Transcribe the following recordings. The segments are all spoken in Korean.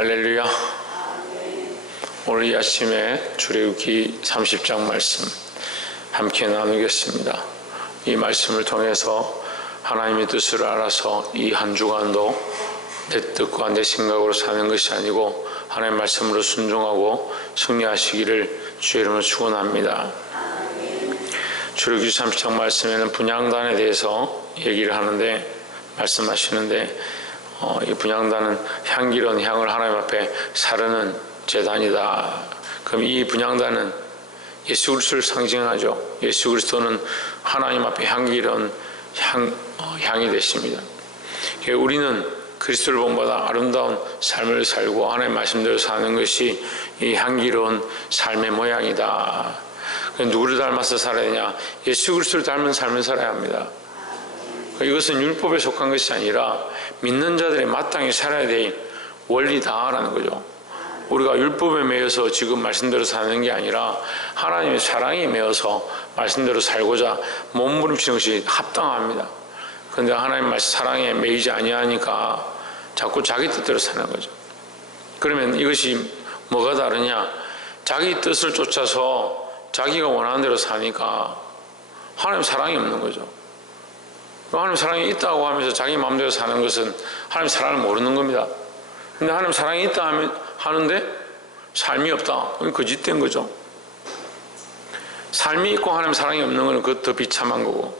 할렐루야. 오늘 이 아침에 출애굽기 30장 말씀 함께 나누겠습니다. 이 말씀을 통해서 하나님의 뜻을 알아서 이 한 주간도 내 뜻과 내 생각으로 사는 것이 아니고 하나님의 말씀으로 순종하고 승리하시기를 주의 이름으로 축원합니다. 출애굽기 30장 말씀에는 분향단에 대해서 얘기를 하는데 말씀하시는데 이 분향단은 향기로운 향을 하나님 앞에 사르는 제단이다. 그럼 이 분향단은 예수 그리스도를 상징하죠. 예수 그리스도는 하나님 앞에 향기로운 향이 되십니다. 우리는 그리스도를 본받아 아름다운 삶을 살고 하나님의 말씀대로 사는 것이 이 향기로운 삶의 모양이다. 누구를 닮아서 살아야 되냐? 예수 그리스도를 닮은 삶을 살아야 합니다. 이것은 율법에 속한 것이 아니라 믿는 자들이 마땅히 살아야 될 원리다라는 거죠. 우리가 율법에 매여서 지금 말씀대로 사는 게 아니라 하나님의 사랑에 매여서 말씀대로 살고자 몸부림치는 것이 합당합니다. 그런데 하나님 말씀 사랑에 매이지 아니하니까 자꾸 자기 뜻대로 사는 거죠. 그러면 이것이 뭐가 다르냐? 자기 뜻을 쫓아서 자기가 원하는 대로 사니까 하나님 사랑이 없는 거죠. 하나님 사랑이 있다고 하면서 자기 마음대로 사는 것은 하나님 사랑을 모르는 겁니다. 근데 하나님 사랑이 있다 하는데 삶이 없다. 그건 거짓된 거죠. 삶이 있고 하나님 사랑이 없는 건 그것 더 비참한 거고.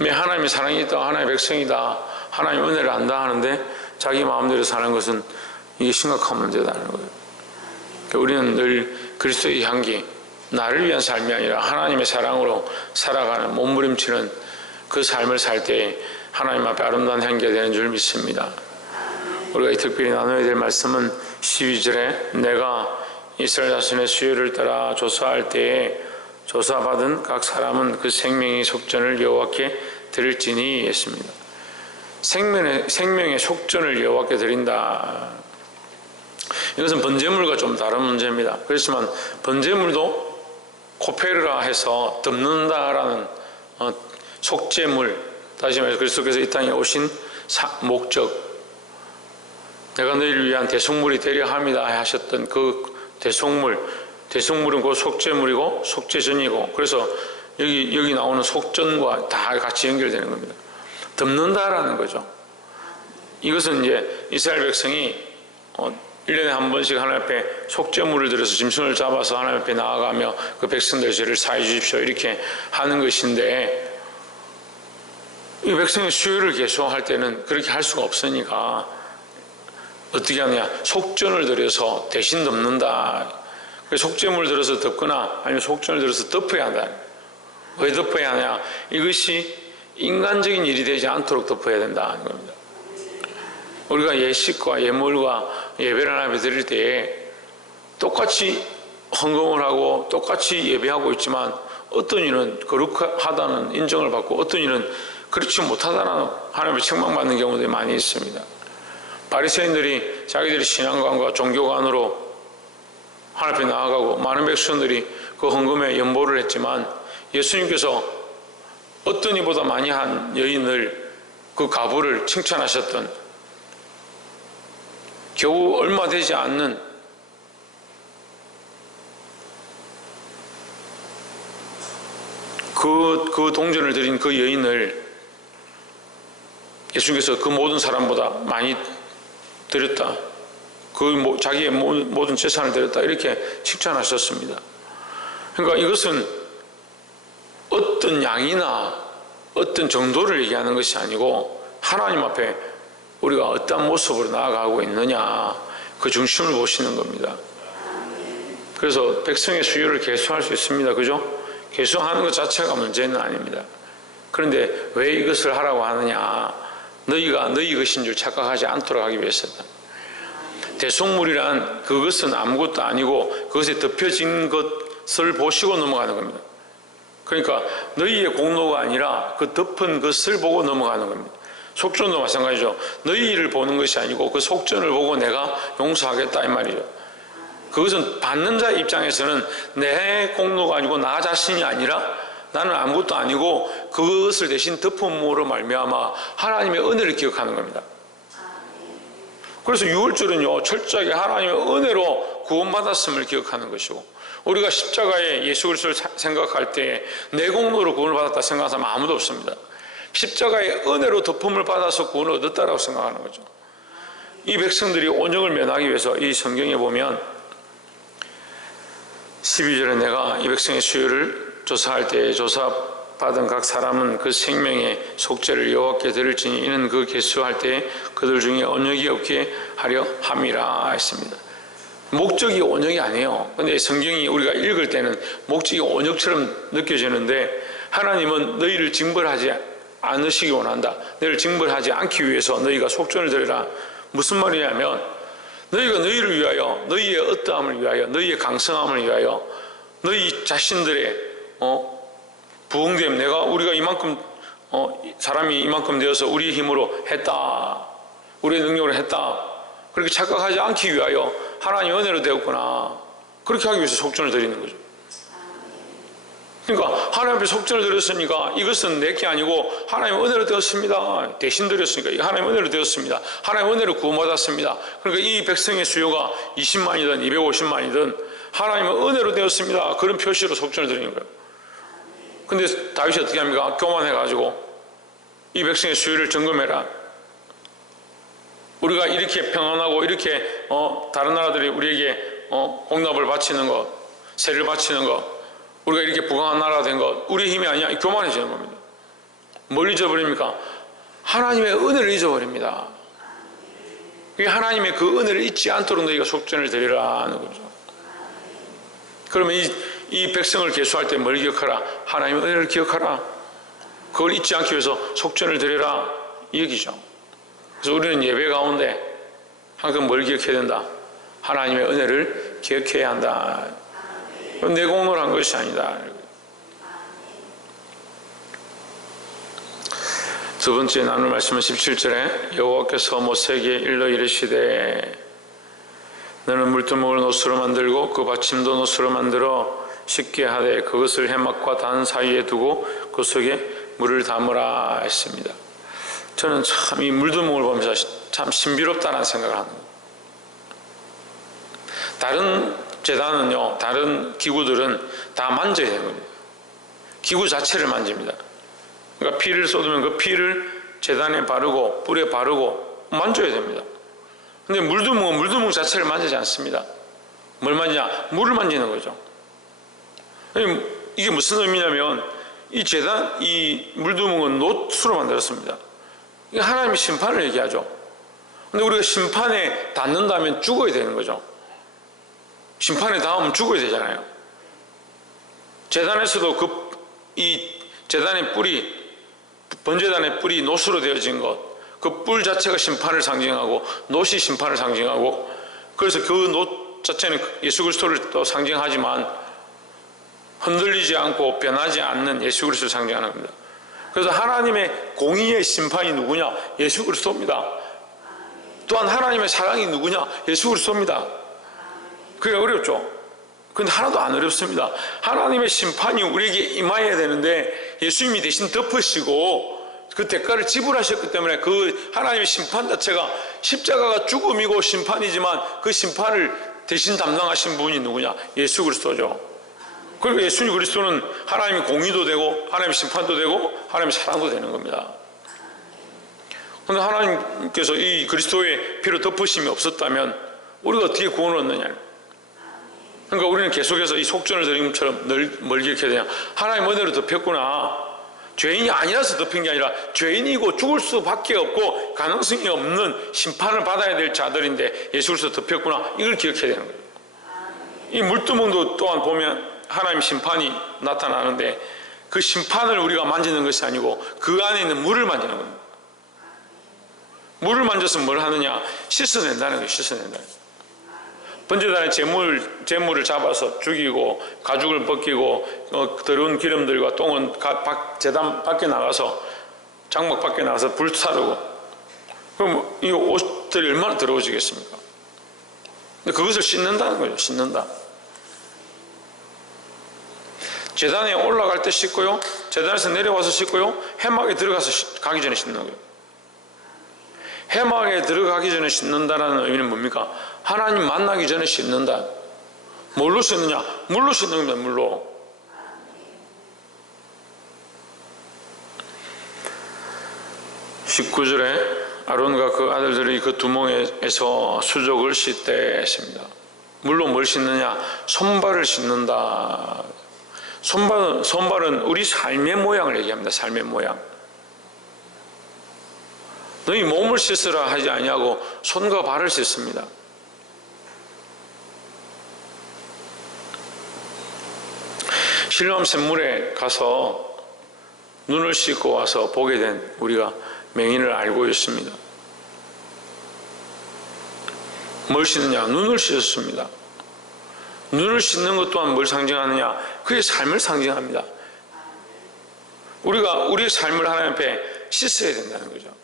하나님의 사랑이 있다, 하나님의 백성이다, 하나님 은혜를 안다 하는데 자기 마음대로 사는 것은 이게 심각한 문제다는 거예요. 우리는 늘 그리스도의 향기, 나를 위한 삶이 아니라 하나님의 사랑으로 살아가는 몸부림치는 그 삶을 살 때 하나님 앞에 아름다운 향기가 되는 줄 믿습니다. 우리가 특별히 나눠야 될 말씀은 12절에 내가 이스라엘 자손의 수요를 따라 조사할 때에 조사받은 각 사람은 그 생명의 속전을 여호와께 드릴지니 했습니다. 생명의 속전을 여호와께 드린다. 이것은 번제물과 좀 다른 문제입니다. 그렇지만 번제물도 코페르라 해서 덮는다라는 속죄물, 다시 말해서 그리스도께서 이 땅에 오신 목적, 내가 너희를 위한 대속물이 되려 함이다 하셨던 그 대속물은 그 속죄물이고 속죄전이고, 그래서 여기 나오는 속전과 다 같이 연결되는 겁니다. 덮는다라는 거죠. 이것은 이제 이스라엘 백성이 1년에 한 번씩 하나님 앞에 속죄물을 들여서 짐승을 잡아서 하나님 앞에 나아가며 그 백성들의 죄를 사해 주십시오 이렇게 하는 것인데, 이 백성의 수요를 계속할 때는 그렇게 할 수가 없으니까 어떻게 하느냐? 속전을 들여서 대신 덮는다. 속죄물을 들여서 덮거나 아니면 속전을 들여서 덮어야 한다. 왜 덮어야 하냐? 이것이 인간적인 일이 되지 않도록 덮어야 된다는 겁니다. 우리가 예식과 예물과 예배를 하나님께 드릴 때에 똑같이 헌금을 하고 똑같이 예배하고 있지만 어떤 일은 거룩하다는 인정을 받고 어떤 일은 그렇지 못하다는 하나님의 책망받는 경우들이 많이 있습니다. 바리새인들이 자기들의 신앙관과 종교관으로 하나님 앞에 나아가고 많은 백성들이 그 헌금에 연보를 했지만 예수님께서 어떤 이보다 많이 한 여인을, 그 과부를 칭찬하셨던, 겨우 얼마 되지 않는 그 동전을 드린 그 여인을 예수님께서 그 모든 사람보다 많이 드렸다. 자기의 모든 재산을 드렸다. 이렇게 칭찬하셨습니다. 그러니까 이것은 어떤 양이나 어떤 정도를 얘기하는 것이 아니고 하나님 앞에 우리가 어떤 모습으로 나아가고 있느냐, 그 중심을 보시는 겁니다. 그래서 백성의 수요를 계속할 수 있습니다. 그죠? 계속하는 것 자체가 문제는 아닙니다. 그런데 왜 이것을 하라고 하느냐? 너희가 너희 것인 줄 착각하지 않도록 하기 위해서다. 대속물이란 그것은 아무것도 아니고 그것에 덮여진 것을 보시고 넘어가는 겁니다. 그러니까 너희의 공로가 아니라 그 덮은 것을 보고 넘어가는 겁니다. 속전도 마찬가지죠. 너희를 보는 것이 아니고 그 속전을 보고 내가 용서하겠다 이 말이죠. 그것은 받는 자의 입장에서는 내 공로가 아니고 나 자신이 아니라 나는 아무것도 아니고 그것을 대신 덮음으로 말미암아 하나님의 은혜를 기억하는 겁니다. 그래서 6월절은요 철저하게 하나님의 은혜로 구원받았음을 기억하는 것이고, 우리가 십자가에 예수 그리스도를 생각할 때 내 공로로 구원을 받았다 생각하는 사람 아무도 없습니다. 십자가의 은혜로 덮음을 받아서 구원을 얻었다라고 생각하는 거죠. 이 백성들이 온영을 면하기 위해서 이 성경에 보면 12절에 내가 이 백성의 수요를 조사할 때에 조사받은 각 사람은 그 생명의 속죄를 여호와께 드릴지니 이는 그 계수할 때에 그들 중에 언역이 없게 하려 함이라 했습니다. 목적이 온역이 아니에요. 근데 성경이 우리가 읽을 때는 목적이 온역처럼 느껴지는데, 하나님은 너희를 징벌하지 않으시기 원한다. 너희를 징벌하지 않기 위해서 너희가 속전을 드리라. 무슨 말이냐면, 너희가 너희를 위하여, 너희의 어떠함을 위하여, 너희의 강성함을 위하여, 너희 자신들의 부흥됨, 우리가 이만큼 사람이 이만큼 되어서 우리의 힘으로 했다, 우리의 능력으로 했다, 그렇게 착각하지 않기 위하여 하나님의 은혜로 되었구나, 그렇게 하기 위해서 속전을 드리는 거죠. 그러니까 하나님 앞에 속전을 드렸으니까 이것은 내게 아니고 하나님의 은혜로 되었습니다. 대신 드렸으니까 하나님의 은혜로 되었습니다. 하나님의 은혜로 구원받았습니다. 그러니까 이 백성의 수요가 20만이든 250만이든 하나님의 은혜로 되었습니다. 그런 표시로 속전을 드리는 거예요. 근데 다윗이 어떻게 합니까? 교만해가지고 이 백성의 수요를 점검해라. 우리가 이렇게 평안하고 이렇게 다른 나라들이 우리에게 공납을 바치는 것, 세를 바치는 것, 우리가 이렇게 부강한 나라가 된 것, 우리의 힘이 아니야. 교만해지는 겁니다. 뭘 잊어버립니까? 하나님의 은혜를 잊어버립니다. 하나님의 그 은혜를 잊지 않도록 너희가 속전을 드리라는 거죠. 그러면 이 백성을 계수할 때 뭘 기억하라? 하나님의 은혜를 기억하라. 그걸 잊지 않기 위해서 속전을 드리라, 이 얘기죠. 그래서 우리는 예배 가운데 항상 뭘 기억해야 된다? 하나님의 은혜를 기억해야 한다. 내 공로로 한 것이 아니다. 두 번째 나눌 말씀은 17절에 여호와께서 모세에게 일러 이르시되 너는 물두멍을 노수로 만들고 그 받침도 노수로 만들어 쉽게 하되 그것을 해막과 단 사이에 두고 그 속에 물을 담으라 했습니다. 저는 참 이 물두멍을 보면서 참 신비롭다는 생각을 합니다. 다른 제단은요, 다른 기구들은 다 만져야 되는 겁니다. 기구 자체를 만집니다. 그러니까 피를 쏟으면 그 피를 제단에 바르고 뿔에 바르고 만져야 됩니다. 근데 물두멍은 물두멍 자체를 만지지 않습니다. 뭘 만지냐? 물을 만지는 거죠. 이게 무슨 의미냐면 이 물두멍은 놋수로 만들었습니다. 이게 하나님의 심판을 얘기하죠. 근데 우리가 심판에 닿는다면 죽어야 되는 거죠. 심판에 닿으면 죽어야 되잖아요. 제단에서도 이 제단의 뿔이, 번제단의 뿔이 놋으로 되어진 것, 그 뿔 자체가 심판을 상징하고 놋이 심판을 상징하고, 그래서 그 놋 자체는 예수 그리스도를 또 상징하지만 흔들리지 않고 변하지 않는 예수 그리스도를 상징하는 겁니다. 그래서 하나님의 공의의 심판이 누구냐? 예수 그리스도입니다. 또한 하나님의 사랑이 누구냐? 예수 그리스도입니다. 그게 어렵죠? 근데 하나도 안 어렵습니다. 하나님의 심판이 우리에게 임해야 되는데 예수님이 대신 덮으시고 그 대가를 지불하셨기 때문에 그 하나님의 심판 자체가 십자가가 죽음이고 심판이지만 그 심판을 대신 담당하신 분이 누구냐? 예수 그리스도죠. 그리고 예수 그리스도는 하나님의 공의도 되고 하나님의 심판도 되고 하나님의 사랑도 되는 겁니다. 그런데 하나님께서 이 그리스도의 피로 덮으심이 없었다면 우리가 어떻게 구원을 얻느냐? 그러니까 우리는 계속해서 이 속전을 드린 것처럼 뭘 기억해야 되냐? 하나님 은혜로 덮였구나. 죄인이 아니라서 덮인 게 아니라 죄인이고 죽을 수밖에 없고 가능성이 없는 심판을 받아야 될 자들인데 예수 그리스도 덮였구나. 이걸 기억해야 되는 거예요. 이 물두멍도 또한 보면 하나님 심판이 나타나는데 그 심판을 우리가 만지는 것이 아니고 그 안에 있는 물을 만지는 겁니다. 물을 만져서 뭘 하느냐? 씻어낸다는 거예요. 씻어낸다는 거예요. 번제단의 제물을 잡아서 죽이고 가죽을 벗기고 더러운 기름들과 똥은 제단 밖에 나가서 장막 밖에 나가서 불타르고, 그럼 이 옷들이 얼마나 더러워지겠습니까? 근데 그것을 씻는다는 거예요. 씻는다. 제단에 올라갈 때 씻고요, 제단에서 내려와서 씻고요, 회막에 들어가서 가기 전에 씻는 거예요. 해막에 들어가기 전에 씻는다는 의미는 뭡니까? 하나님 만나기 전에 씻는다. 뭘로 씻느냐? 물로 씻는 겁니다. 물로. (19절에) 아론과 그 아들들이 그 두멍에서 수족을 씻되 했습니다. 물로 뭘 씻느냐? 손발을 씻는다. 손발은 우리 삶의 모양을 얘기합니다. 삶의 모양. 너희 몸을 씻으라 하지 아니하고 손과 발을 씻습니다. 실로암 샘물에 가서 눈을 씻고 와서 보게 된 우리가 맹인을 알고 있습니다. 뭘 씻느냐? 눈을 씻었습니다. 눈을 씻는 것 또한 뭘 상징하느냐? 그의 삶을 상징합니다. 우리가 우리의 삶을 하나님 앞에 씻어야 된다는 거죠.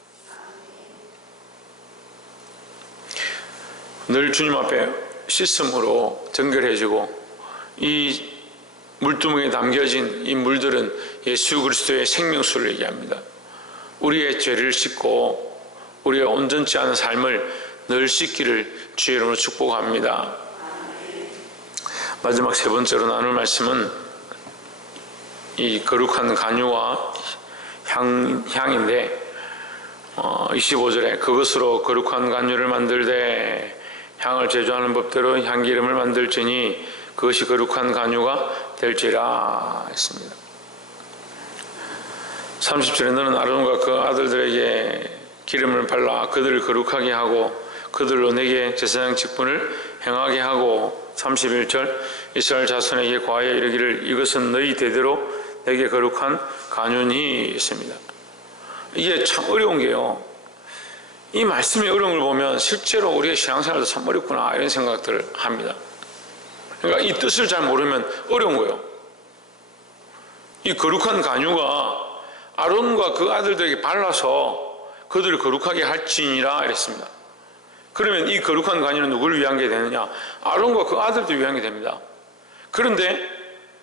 늘 주님 앞에 씻음으로 정결해지고, 이 물두멍에 담겨진 이 물들은 예수 그리스도의 생명수를 얘기합니다. 우리의 죄를 씻고 우리의 온전치 않은 삶을 늘 씻기를 주의 이름으로 축복합니다. 마지막 세 번째로 나눌 말씀은 이 거룩한 간유와 향인데, 25절에 그것으로 거룩한 간유를 만들되 향을 제조하는 법대로 향기름을 만들지니 그것이 거룩한 간유가 될지라 했습니다. 30절에 너는 아론과 그 아들들에게 기름을 발라 그들을 거룩하게 하고 그들로 내게 제사장 직분을 행하게 하고, 31절 이스라엘 자손에게 과하여 이르기를 이것은 너희 대대로 내게 거룩한 간유니 있습니다. 이게 참 어려운 게요, 이 말씀의 어려움을 보면 실제로 우리의 신앙생활도 참 어렵구나 이런 생각들을 합니다. 그러니까 이 뜻을 잘 모르면 어려운 거예요. 이 거룩한 간유가 아론과 그 아들들에게 발라서 그들을 거룩하게 할지니라 이랬습니다. 그러면 이 거룩한 간유는 누구를 위한 게 되느냐? 아론과 그 아들들 위한 게 됩니다. 그런데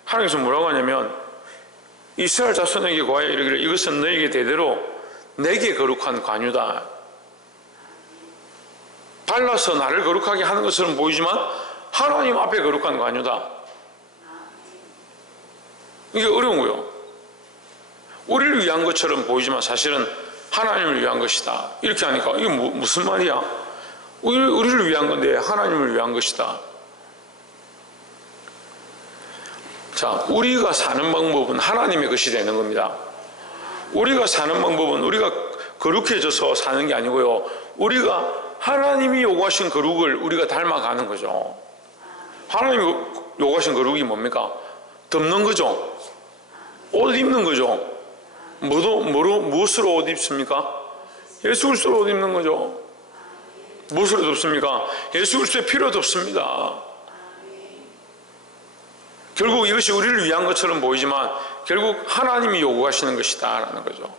하나님께서 뭐라고 하냐면 이스라엘 자손에게 과하여 이르기를 이것은 너에게 대대로 내게 거룩한 간유다. 발라서 나를 거룩하게 하는 것처럼 보이지만 하나님 앞에 거룩한 간유다. 이게 어려운 거예요. 우리를 위한 것처럼 보이지만 사실은 하나님을 위한 것이다. 이렇게 하니까 이게 무슨 말이야? 우리를 위한 건데 하나님을 위한 것이다. 자, 우리가 사는 방법은 하나님의 것이 되는 겁니다. 우리가 사는 방법은 우리가 거룩해져서 사는 게 아니고요, 우리가 하나님이 요구하신 거룩을 우리가 닮아가는 거죠. 하나님이 요구하신 거룩이 뭡니까? 덮는 거죠. 옷 입는 거죠. 무엇으로 옷 입습니까? 예수 그리스도로 옷 입는 거죠. 무엇으로 덮습니까? 예수 그리스도의 피로 덮습니다. 결국 이것이 우리를 위한 것처럼 보이지만 결국 하나님이 요구하시는 것이다 라는 거죠.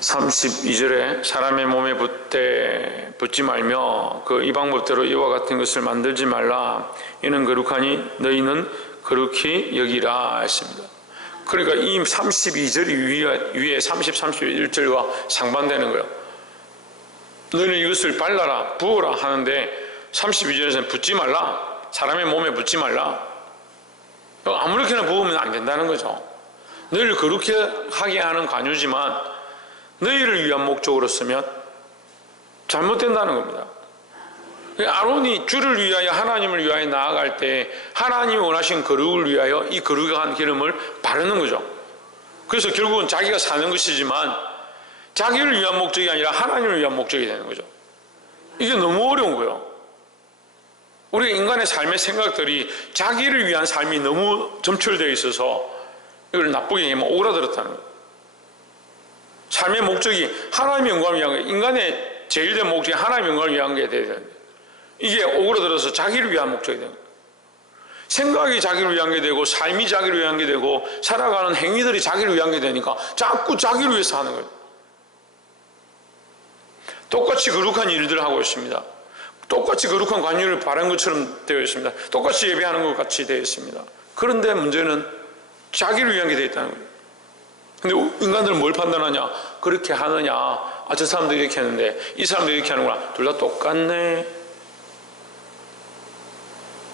32절에 사람의 몸에 붙지 말며 그 이 방법대로 이와 같은 것을 만들지 말라. 이는 거룩하니 너희는 거룩히 여기라 했습니다. 그러니까 이 32절이 위에 30, 31절과 상반되는 거예요. 너희는 이것을 발라라, 부어라 하는데 32절에서는 붓지 말라, 사람의 몸에 붓지 말라. 아무렇게나 부으면 안 된다는 거죠. 너희를 거룩히 하게 하는 간유지만 너희를 위한 목적으로 쓰면 잘못된다는 겁니다. 아론이 주를 위하여 하나님을 위하여 나아갈 때 하나님이 원하신 거룩을 위하여 이 거룩한 기름을 바르는 거죠. 그래서 결국은 자기가 사는 것이지만 자기를 위한 목적이 아니라 하나님을 위한 목적이 되는 거죠. 이게 너무 어려운 거예요. 우리 인간의 삶의 생각들이 자기를 위한 삶이 너무 점철되어 있어서 이걸 나쁘게 얘기하면 오그라들었다는 거예요. 삶의 목적이 하나님의 영광을 위한 거예요. 인간의 제일된 목적이 하나님의 영광을 위한 게 돼야 되는데 이게 오그라들어서 자기를 위한 목적이 되는 거예요. 생각이 자기를 위한 게 되고 삶이 자기를 위한 게 되고 살아가는 행위들이 자기를 위한 게 되니까 자꾸 자기를 위해서 하는 거예요. 똑같이 거룩한 일들을 하고 있습니다. 똑같이 거룩한 관유를 바른 것처럼 되어 있습니다. 똑같이 예배하는 것 같이 되어 있습니다. 그런데 문제는 자기를 위한 게 되어 있다는 거예요. 근데 인간들은 뭘 판단하냐? 그렇게 하느냐? 아, 저 사람도 이렇게 하는데 이 사람도 이렇게 하는구나. 둘 다 똑같네.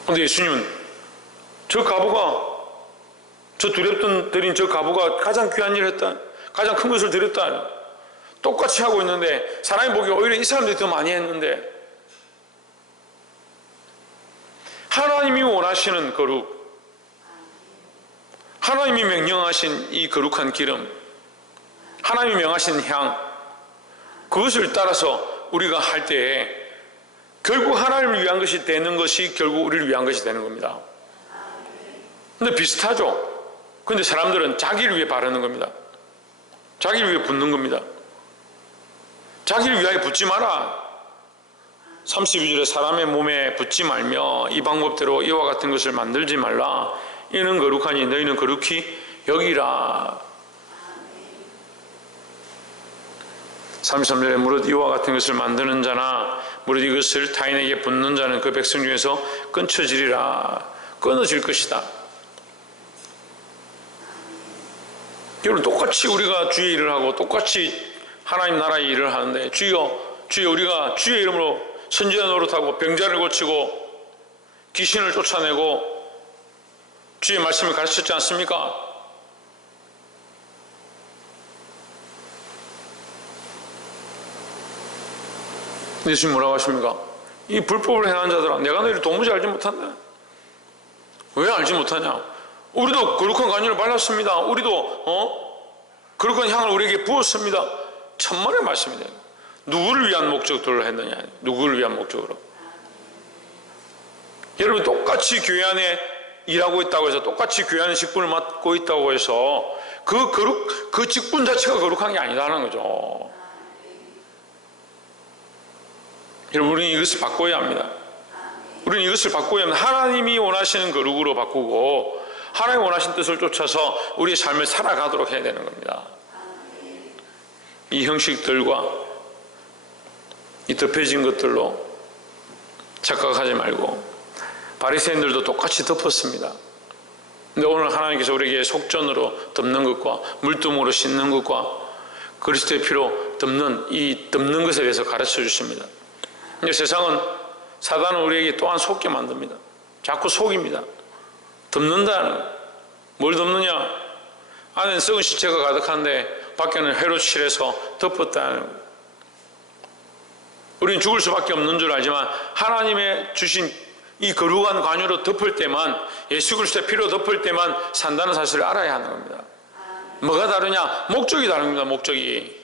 근데 예수님은 저 두렵던 드린 저 과부가 가장 귀한 일을 했다. 가장 큰 것을 드렸다. 똑같이 하고 있는데 사람이 보기에 오히려 이 사람들이 더 많이 했는데, 하나님이 원하시는 거룩, 하나님이 명령하신 이 거룩한 기름, 하나님이 명하신 향, 그것을 따라서 우리가 할 때에 결국 하나님을 위한 것이 되는 것이 결국 우리를 위한 것이 되는 겁니다. 근데 비슷하죠? 근데 사람들은 자기를 위해 바르는 겁니다. 자기를 위해 붓는 겁니다. 자기를 위하여 붓지 마라. 32절에 사람의 몸에 붓지 말며 이 방법대로 이와 같은 것을 만들지 말라. 이는 거룩하니 너희는 거룩히 여기라. 33절에 무릇 이와 같은 것을 만드는 자나 무릇 이것을 타인에게 붓는 자는 그 백성 중에서 끊어지리라. 끊어질 것이다. 여러분, 똑같이 우리가 주의 일을 하고 똑같이 하나님 나라의 일을 하는데, 주여 주여 우리가 주의 이름으로 선지자 노릇하고 병자를 고치고 귀신을 쫓아내고 주의 말씀을 가르쳤지 않습니까? 예수님 뭐라고 하십니까? 이 불법을 행한 자들아, 내가 너희를 도무지 알지 못한다. 왜 알지 못하냐? 우리도 거룩한 간유를 발랐습니다. 우리도 거룩한 향을 우리에게 부었습니다. 천만의 말씀이다. 누구를 위한 목적으로 했느냐? 누구를 위한 목적으로? 여러분, 똑같이 교회 안에 일하고 있다고 해서, 똑같이 교회 안에 직분을 맡고 있다고 해서 그 직분 자체가 거룩한 게 아니라는 거죠. 여러분, 우리는 이것을 바꿔야 합니다. 우리는 이것을 바꿔야 합니다. 하나님이 원하시는 거룩으로 바꾸고 하나님 원하신 뜻을 쫓아서 우리의 삶을 살아가도록 해야 되는 겁니다. 이 형식들과 이 덮여진 것들로 착각하지 말고, 바리새인들도 똑같이 덮었습니다. 근데 오늘 하나님께서 우리에게 속전으로 덮는 것과 물두멍으로 씻는 것과 그리스도의 피로 덮는 것에 대해서 가르쳐 주십니다. 근데 세상은, 사단은 우리에게 또한 속게 만듭니다. 자꾸 속입니다. 덮는다는, 뭘 덮느냐? 안에는 썩은 시체가 가득한데 밖에는 회로 칠해서 덮었다는. 우리는 죽을 수밖에 없는 줄 알지만 하나님의 주신 이 거룩한 관유로 덮을 때만, 예수 그리스도의 피로 덮을 때만 산다는 사실을 알아야 하는 겁니다. 뭐가 다르냐? 목적이 다릅니다. 목적이.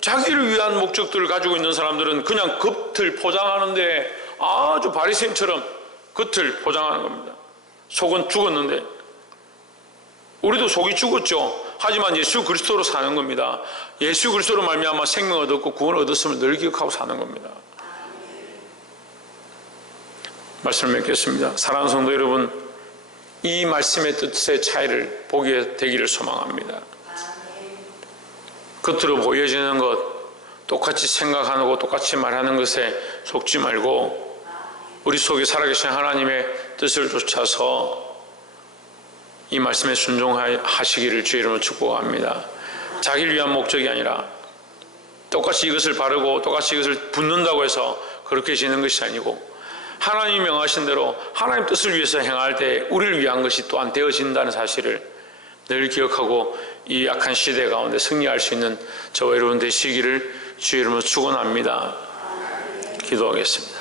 자기를 위한 목적들을 가지고 있는 사람들은 그냥 겉을 포장하는데 아주 바리새인처럼 겉을 포장하는 겁니다. 속은 죽었는데, 우리도 속이 죽었죠. 하지만 예수 그리스도로 사는 겁니다. 예수 그리스도로 말미암아 생명을 얻었고 구원을 얻었음을 늘 기억하고 사는 겁니다. 말씀을 맺겠습니다. 사랑하는 성도 여러분, 이 말씀의 뜻의 차이를 보게 되기를 소망합니다. 겉으로 보여지는 것, 똑같이 생각하고 똑같이 말하는 것에 속지 말고 우리 속에 살아계신 하나님의 뜻을 쫓아서 이 말씀에 순종하시기를 주의 이름으로 축복합니다. 자기를 위한 목적이 아니라 똑같이 이것을 바르고 똑같이 이것을 붓는다고 해서 그렇게 지는 것이 아니고, 하나님이 명하신 대로 하나님 뜻을 위해서 행할 때 우리를 위한 것이 또한 되어진다는 사실을 늘 기억하고 이 악한 시대 가운데 승리할 수 있는 저와 여러분 되시기를 주의 이름으로 축원합니다. 기도하겠습니다.